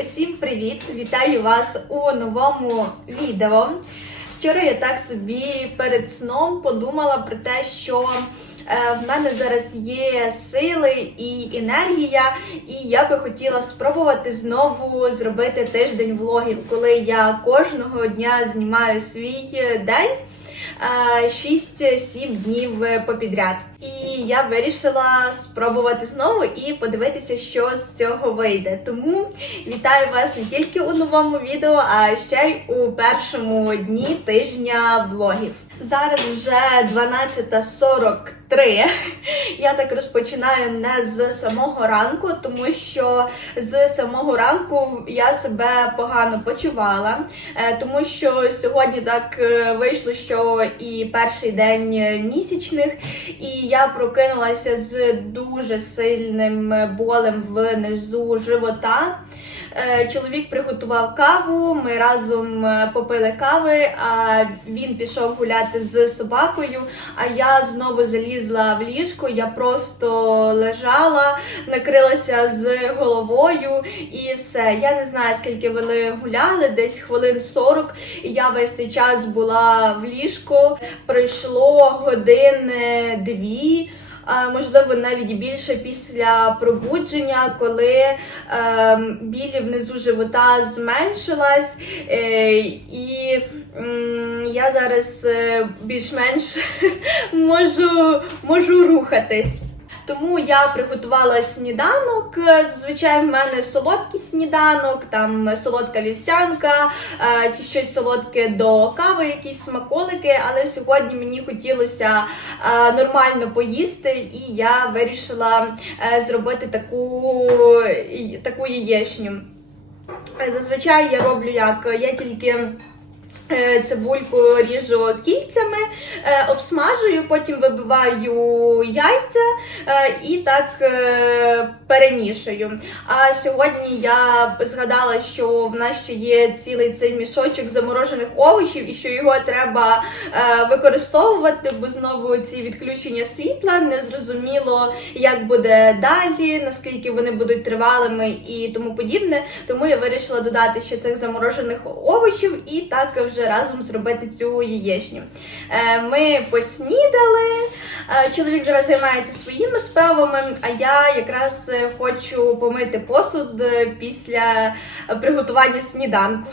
Усім привіт! Вітаю вас у новому відео. Вчора я так собі перед сном подумала про те, що е, в мене зараз є сили і енергія, і я би хотіла спробувати знову зробити тиждень влогів, коли я кожного дня знімаю свій день. Е, 6-7 днів попідряд. І я вирішила спробувати знову і подивитися, що з цього вийде. Тому вітаю вас не тільки у новому відео, а ще й у першому дні тижня влогів. Зараз вже 12.43. Я так розпочинаю не з самого ранку, тому що з самого ранку я себе погано почувала, Е, тому що сьогодні так е, вийшло, що і перший день місячних, і я прокинулася з дуже сильним болем внизу живота. Е, Чоловік приготував каву, ми разом е, попили кави, а він пішов гуляти з собакою, а я знову залізла в ліжко, я просто лежала, накрилася з головою і все. Я не знаю, скільки вони гуляли, десь хвилин 40, і я весь цей час була в ліжку. Пройшло години дві. Можливо, навіть більше після пробудження, коли е, білі внизу живота зменшилась, е, і я зараз е, більш-менш можу, можу рухатись. Тому я приготувала сніданок. Зазвичай в мене солодкий сніданок, там солодка вівсянка е, чи щось солодке до кави, якісь смаколики. Але сьогодні мені хотілося е, нормально поїсти, і я вирішила е, зробити таку, таку яєчню. Зазвичай я роблю як я тільки. Е, Цибульку ріжу кільцями, е, обсмажую, потім вибиваю яйця е, і так перемішую. А сьогодні я згадала, що в нас ще є цілий цей мішочок заморожених овочів і що його треба е, використовувати, бо знову ці відключення світла незрозуміло, як буде далі, наскільки вони будуть тривалими і тому подібне. Тому я вирішила додати ще цих заморожених овочів і так вже разом зробити цю яєчню. Е, Ми поснідали. Е, Чоловік зараз займається своїми справами, а я якраз хочу помити посуд е, після приготування сніданку.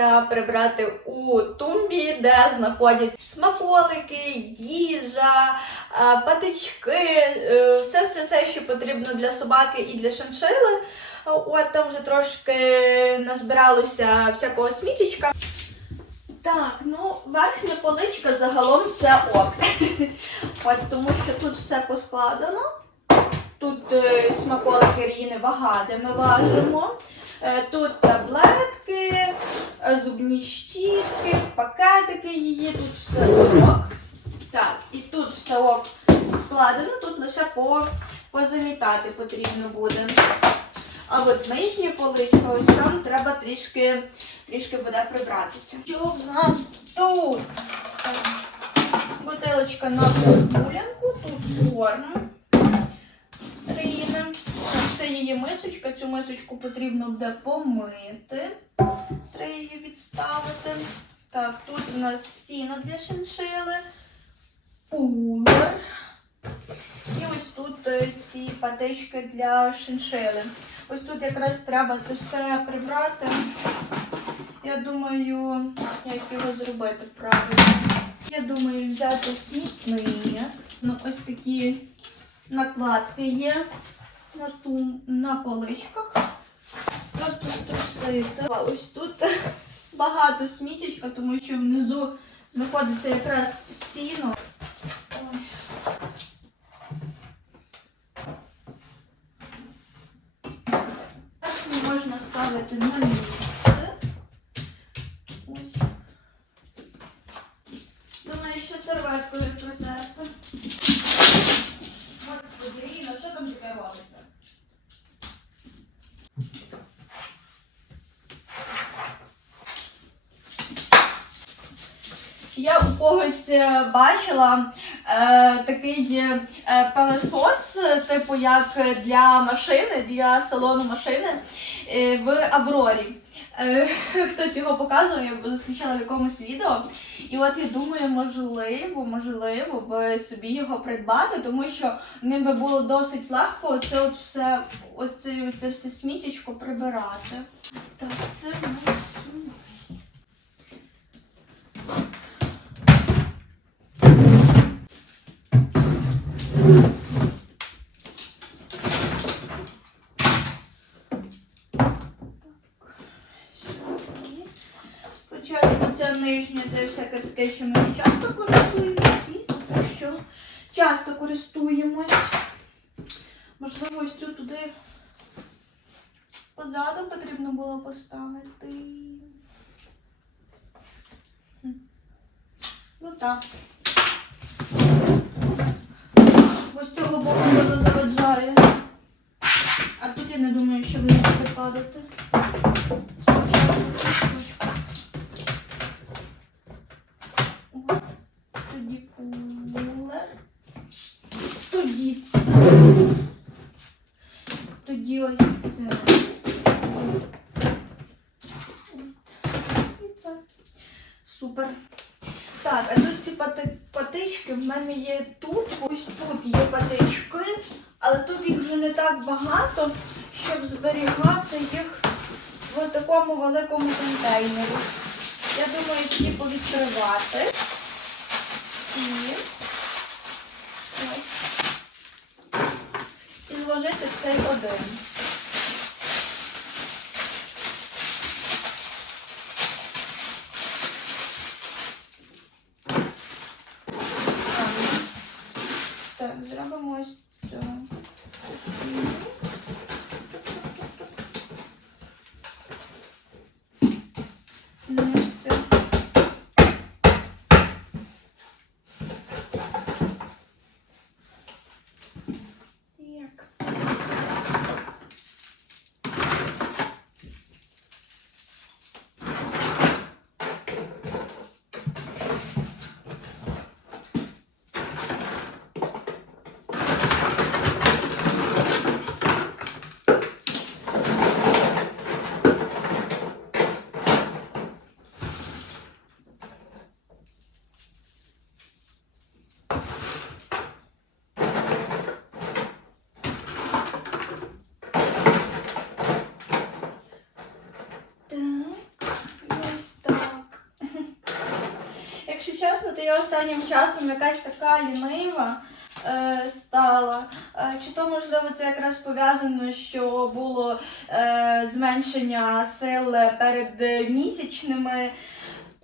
Хотілося прибрати у тумбі, де знаходять смаколики, їжа, патички, е, все, все, все, що потрібно для собаки і для шиншили. От там вже трошки назбиралося всякого сміттячка. Так, ну верхня поличка загалом все ок. От тому що тут все поскладено. Тут е, смаколики ріни вага, ми важимо. Е, Тут таблетки, е, зубні щітки, пакетики її, тут все ок. Так, і тут все ок складено, тут лише по, позамітати потрібно буде. А от нижня поличка, ось там треба трішки, трішки буде прибратися. Що в нас тут? Бутилочка на прогулянку, тут корм. Ріни. Це її мисочка. Цю мисочку потрібно буде помити. Треба її відставити. Так, тут у нас сіно для шиншили, пулер. І ось тут е, ці патички для шиншили. Ось тут якраз треба це все прибрати. Я думаю, як його зробити правильно. Я думаю, взяти смітник. Ну, ось такі накладки є на, ту, на поличках. Просто струсити. А Ось тут багато сміттячка, тому що внизу знаходиться якраз сіно. Так можна ставити на місце. Ось. Думаю, що серветкою протерти. Когось е, бачила е, такий е, е, типу як для машини, для салону машини е, в Аврорі. Е, Хтось його показував, я зустрічала в якомусь відео. І от я думаю, можливо, можливо би собі його придбати, тому що ним би було досить легко оце от все, ось це, це все сміттячко прибирати. Так, це Ця це всяке таке, що ми часто користуємось, і що часто користуємось. Можливо, ось цю туди позаду потрібно було поставити. Ну так. Ось цього боку воно заваджає. А тут я не думаю, що буде падати. Я останнім часом якась така лінива е, стала. Е, чи то, можливо, це якраз пов'язано, що було е, зменшення сил перед місячними.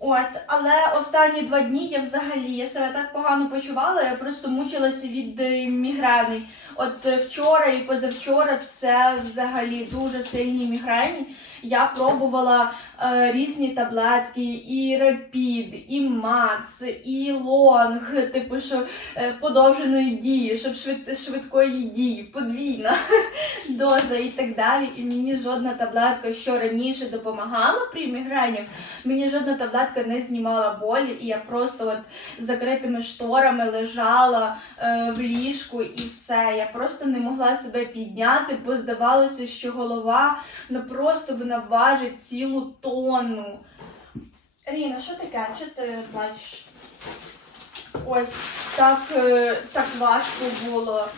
От, але останні два дні я взагалі я себе так погано почувала, я просто мучилася від е, мігрени. От е, вчора і позавчора це взагалі дуже сильні мігрені. Я пробувала е, різні таблетки, і Рапід, і Макс, і Лонг, типу, що е, подовженої дії, щоб швид, швидкої дії, подвійна доза і так далі. І мені жодна таблетка, що раніше допомагала при мігренях, мені жодна таблетка не знімала болі, і я просто от закритими шторами лежала е, в ліжку і все. Я просто не могла себе підняти, бо здавалося, що голова ну просто вона важить цілу тонну. Ріна, що таке? Що ти бачиш? Ось так, е, так важко було.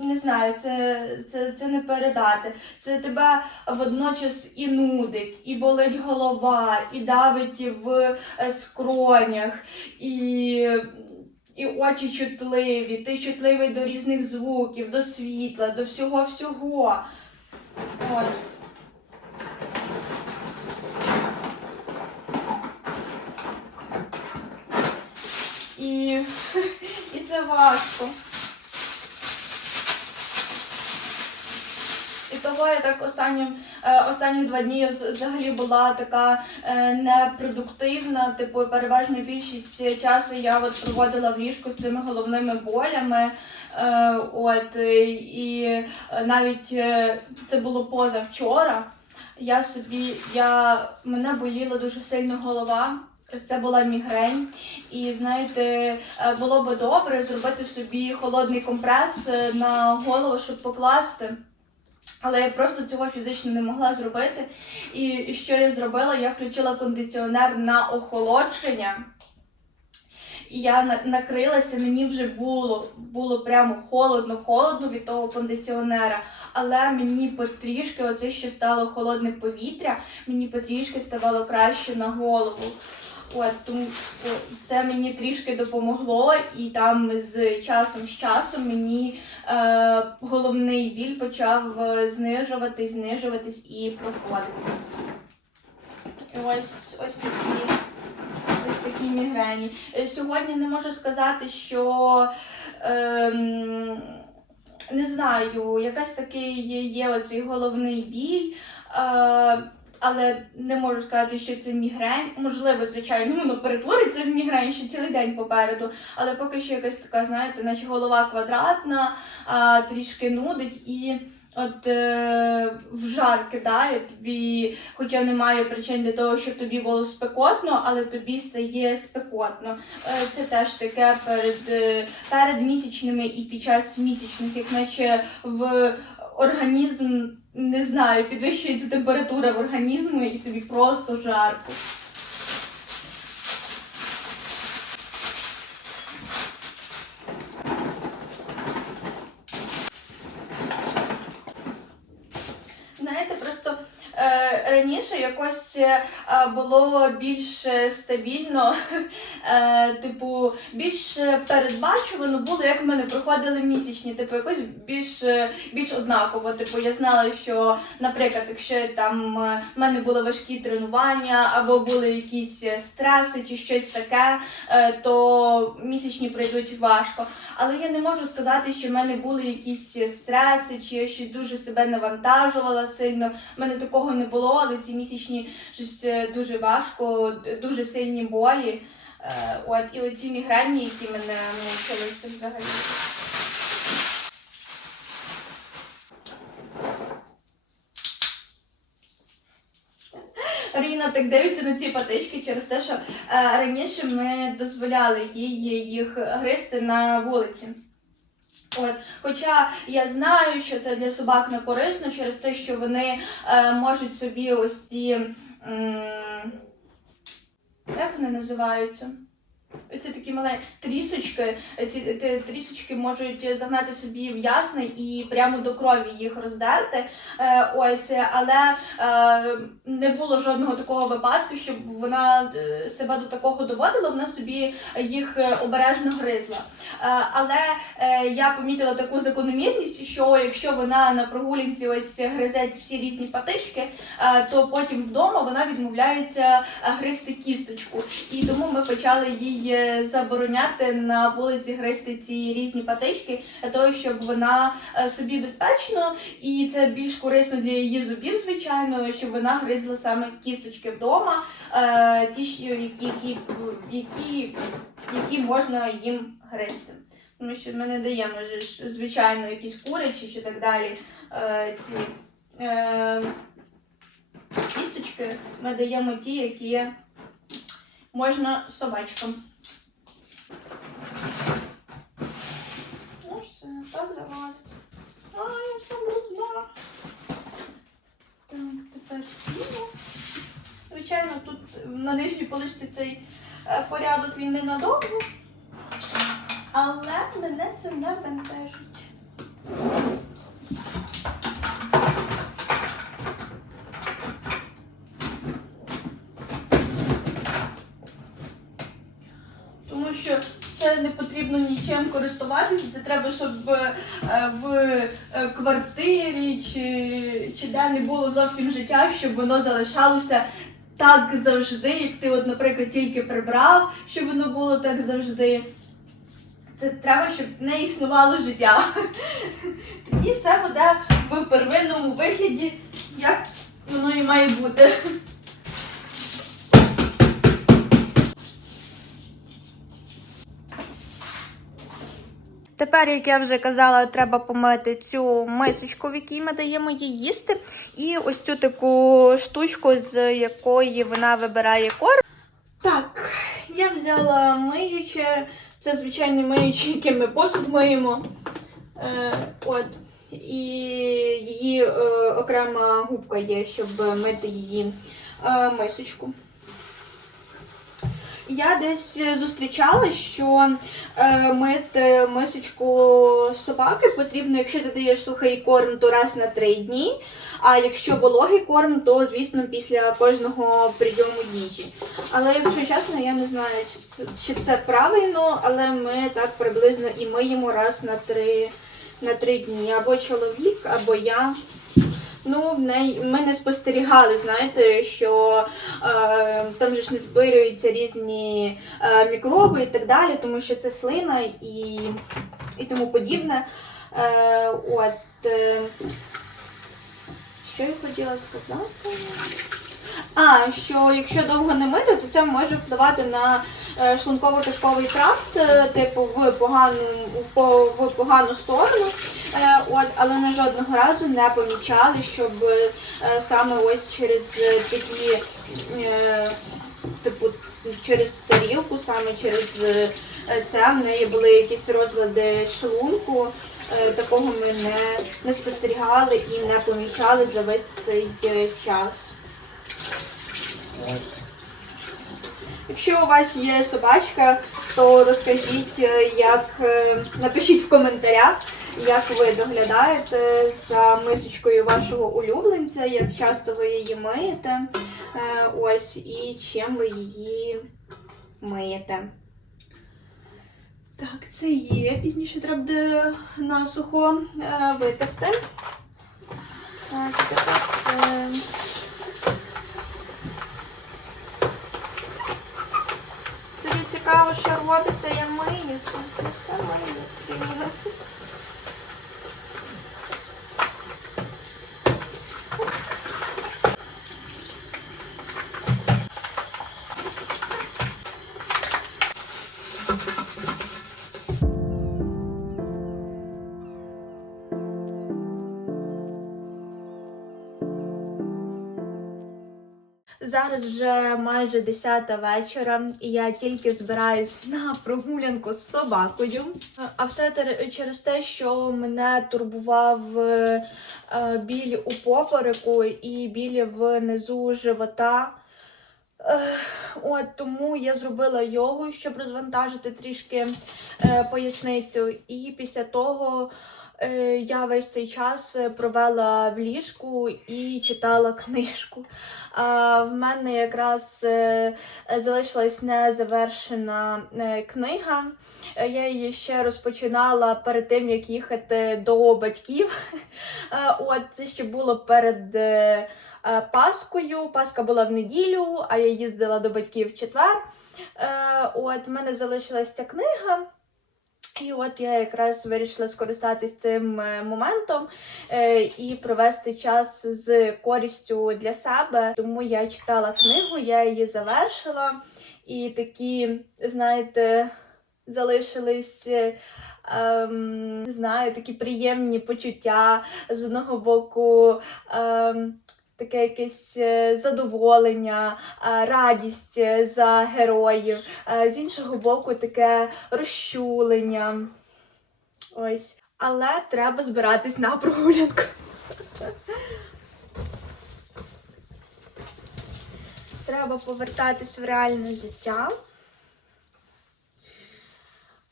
Не знаю, це, це, це не передати. Це тебе водночас і нудить, і болить голова, і давить в е, скронях, і, і очі чутливі, ти чутливий до різних звуків, до світла, до всього-всього. От. І, і це важко. Того я так останнім, е, останні два дні взагалі була така е, непродуктивна. Типу, переважна більшість часу я от проводила в ліжку з цими головними болями. Е, от, і навіть це було позавчора. Я собі, я, мене боліла дуже сильно голова. Це була мігрень, і знаєте, було би добре зробити собі холодний компрес на голову, щоб покласти. Але я просто цього фізично не могла зробити. І що я зробила? Я включила кондиціонер на охолодження. І я накрилася, мені вже було, було прямо холодно-холодно від того кондиціонера. Але мені потрішки, оце що стало холодне повітря, мені потрішки ставало краще на голову. От, тому це мені трішки допомогло, і там з часом з часом мені е, головний біль почав е, знижуватись, знижуватись і проходити. Ось ось такі. Ось такі мігрені. Е, Сьогодні не можу сказати, що ем, не знаю, якась такий є оцей головний біль. Е, але не можу сказати, що це мігрень. Можливо, звичайно, воно перетвориться в мігрень ще цілий день попереду. Але поки що якась така, знаєте, наче голова квадратна, а, трішки нудить і. От е, в жар кидає тобі, хоча немає причин для того, щоб тобі було спекотно, але тобі стає спекотно. Е, це теж таке перед, е, перед місячними і під час місячних, як наче в організм не знаю, підвищується температура в організмі і тобі просто жарко. Знаєте, просто е, раніше якось е, було більш стабільно, е, типу, більш передбачувано було, як в мене проходили місячні, типу, якось більш, е, більш однаково. Типу, я знала, що, наприклад, якщо там в мене були важкі тренування або були якісь стреси чи щось таке, то місячні пройдуть важко. Але я не можу сказати, що в мене були якісь стреси, чи я щось дуже себе навантажувала сильно. У мене такого не було, але ці місячні щось е, дуже важко, дуже сильні болі. Е, От, і оці мігрені, які мене мучили, взагалі. Ріна так дивиться на ці патички через те, що е, раніше ми дозволяли їй їх гризти на вулиці. От, хоча я знаю, що це для собак не корисно через те, що вони е, можуть собі ось ці. Як вони називаються? Оці такі маленькі трісочки. Ці трісочки можуть загнати собі в ясне і прямо до крові їх роздерти. Е, ось, але е, не було жодного такого випадку, щоб вона е, себе до такого доводила, вона собі їх обережно гризла. Але я помітила таку закономірність, що якщо вона на прогулянці ось гризе всі різні патички, то потім вдома вона відмовляється гризти кісточку. І тому ми почали їй е, забороняти на вулиці гризти ці різні патички, для того, щоб вона е, собі безпечно і це більш корисно для її зубів, звичайно, щоб вона гризла саме кісточки вдома, е, ті, які, які, які, можна їм гризти. Тому що ми не даємо звичайно якісь курячі чи так далі. Ці кісточки ми даємо ті, які можна собачкам. Ну все, так залазить. Ай, все брудна. Так, тепер сіло. Звичайно, тут на нижній поличці цей е, порядок він ненадовго. Але мене це не бентежить. Тому що це не потрібно нічим користуватися, це треба, щоб е, в е, квартирі чи, чи де не було зовсім життя, щоб воно залишалося так завжди, як ти, от, наприклад, тільки прибрав, щоб воно було так завжди. Це треба, щоб не існувало життя. Тоді все буде в первинному вигляді, як воно і має бути. Тепер, як я вже казала, треба помити цю мисочку, в якій ми даємо їй їсти, і ось цю таку штучку, з якої вона вибирає корм. Так, я взяла миюче. Це звичайне миюче, яким ми посуд миємо. Е, от. І її е, окрема губка є, щоб мити її е, мисочку. Я десь зустрічала, що е, мити мисочку собаки потрібно, якщо ти даєш сухий корм, то раз на три дні. А якщо вологий корм, то звісно після кожного прийому їжі. Але якщо чесно, я не знаю, чи це, чи це правильно, але ми так приблизно і миємо раз на три, на три дні. Або чоловік, або я. Ну, в неї ми не спостерігали, знаєте, що е, там же ж не збирюються різні е, мікроби і так далі, тому що це слина і, і тому подібне. Е, от, е, що я хотіла сказати? А, що якщо довго не мити, то це може впливати на шлунково-кишковий тракт, е, типу в погану, в, погану сторону. Е, от, але ми жодного разу не помічали, щоб е, саме ось через е, такі, е, типу, через тарілку, саме через е, це в неї були якісь розлади шлунку. Е, Такого ми не, не спостерігали і не помічали за весь цей е, час. Якщо у вас є собачка, то розкажіть, е, як е, напишіть в коментарях, як ви доглядаєте за мисочкою вашого улюбленця, як часто ви її миєте. Е, Ось і чим ви її миєте. Так, це є. Пізніше треба буде насухо витерти. Так, тепер. е, Тобі цікаво, що робиться, я мию все мию. Зараз вже майже 10 вечора, і я тільки збираюсь на прогулянку з собакою. А все через те, що мене турбував е, е, біль у попереку і біль внизу живота. Е, От тому я зробила йогу, щоб розвантажити трішки поясницю. І після того я весь цей час е, провела в ліжку і читала книжку. А в мене якраз е, залишилась незавершена е, книга. Е, Я її ще розпочинала перед тим, як їхати до батьків. Е, От це ще було перед е, е, Паскою. Паска була в неділю, а я їздила до батьків в четвер. Е, От в мене залишилась ця книга. І от я якраз вирішила скористатись цим е, моментом е, і провести час з користю для себе. Тому я читала книгу, я її завершила, і такі, знаєте, залишились. е, Ем, не знаю, такі приємні почуття з одного боку. Ем, Таке якесь е, задоволення, е, радість е, за героїв, з іншого боку, таке розчулення. Ось. Але треба збиратись на прогулянку. Треба повертатись в реальне життя.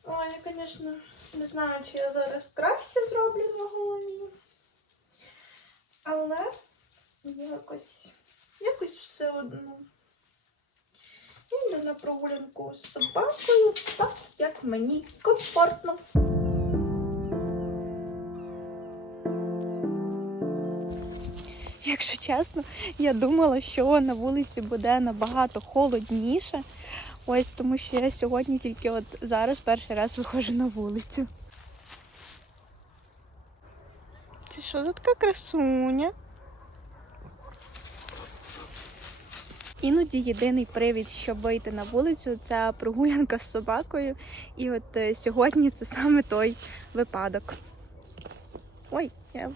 Ой, я, звісно, не знаю, чи я зараз краще зроблю на голові. Але якось, якось все одно. Я йду на прогулянку з собакою, так як мені комфортно. Якщо чесно, я думала, що на вулиці буде набагато холодніше. Ось тому що я сьогодні тільки от зараз перший раз виходжу на вулицю. Це що за така красуня? Іноді єдиний привід, щоб вийти на вулицю, це прогулянка з собакою. І от е, сьогодні це саме той випадок. Ой, я,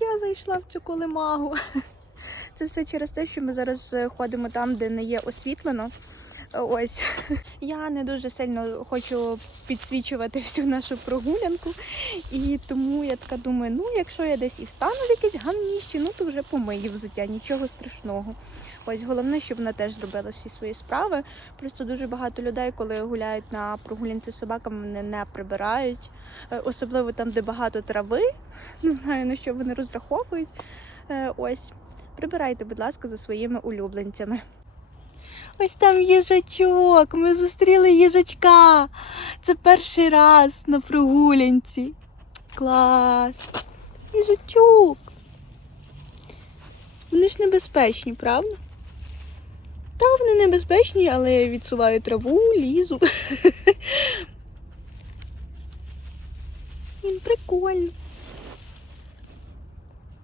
я зайшла в цю колемагу. Це все через те, що ми зараз е, ходимо там, де не є освітлено. Ось я не дуже сильно хочу підсвічувати всю нашу прогулянку, і тому я така думаю, ну якщо я десь і встану в якесь гамніще, ну то вже помию взуття, нічого страшного. Ось головне, щоб вона теж зробила всі свої справи. Просто дуже багато людей, коли гуляють на прогулянці з собаками, вони не прибирають, Е, особливо там, де багато трави. Не знаю на що вони розраховують. Е, Ось прибирайте, будь ласка, за своїми улюбленцями. Ось там їжачок. Ми зустріли їжачка. Це перший раз на прогулянці. Клас. Їжачок. Вони ж небезпечні, правда? Та вони небезпечні, але я відсуваю траву, лізу. Він прикольний.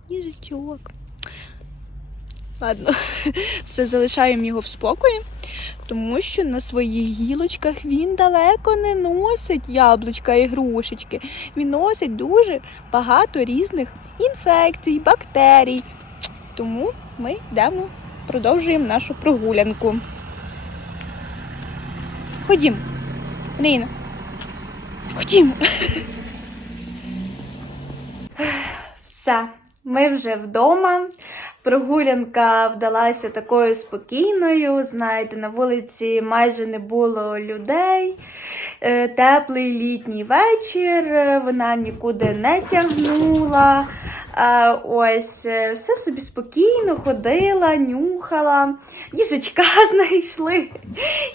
Їжачок. Ладно, все залишаємо його в спокої, тому що на своїх гілочках він далеко не носить яблучка і грушечки. Він носить дуже багато різних інфекцій, бактерій. Тому ми йдемо, продовжуємо нашу прогулянку. Ходімо. Ріна. Ходімо. Все, ми вже вдома. Прогулянка вдалася такою спокійною. Знаєте, на вулиці майже не було людей. Е, Теплий літній вечір, е, вона нікуди не тягнула. Е, Ось все собі спокійно ходила, нюхала. Їжачка знайшли,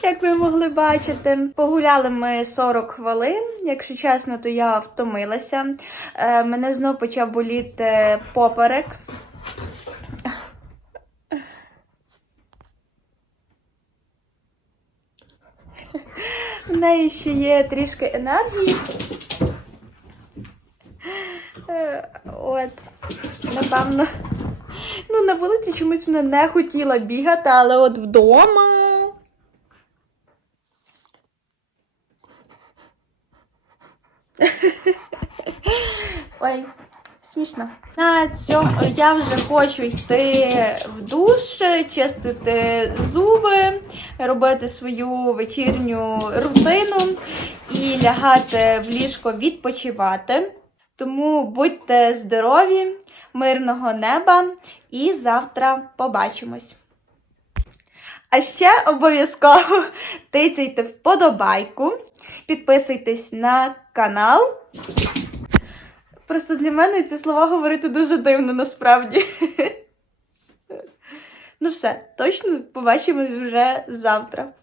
як ви могли бачити. Погуляли ми 40 хвилин. Якщо чесно, то я втомилася. Мене знов почав боліти поперек. Неї ще є трішки енергії. Е, От, напевно. Ну, на вулиці чомусь вона не хотіла бігати, але от вдома. Ой, смішно. На цьому я вже хочу йти в душ, чистити зуби, робити свою вечірню рутину і лягати в ліжко відпочивати. Тому будьте здорові, мирного неба і завтра побачимось. А ще обов'язково тицяйте вподобайку, підписуйтесь на канал. Просто для мене ці слова говорити дуже дивно насправді. Ну все, точно побачимось вже завтра.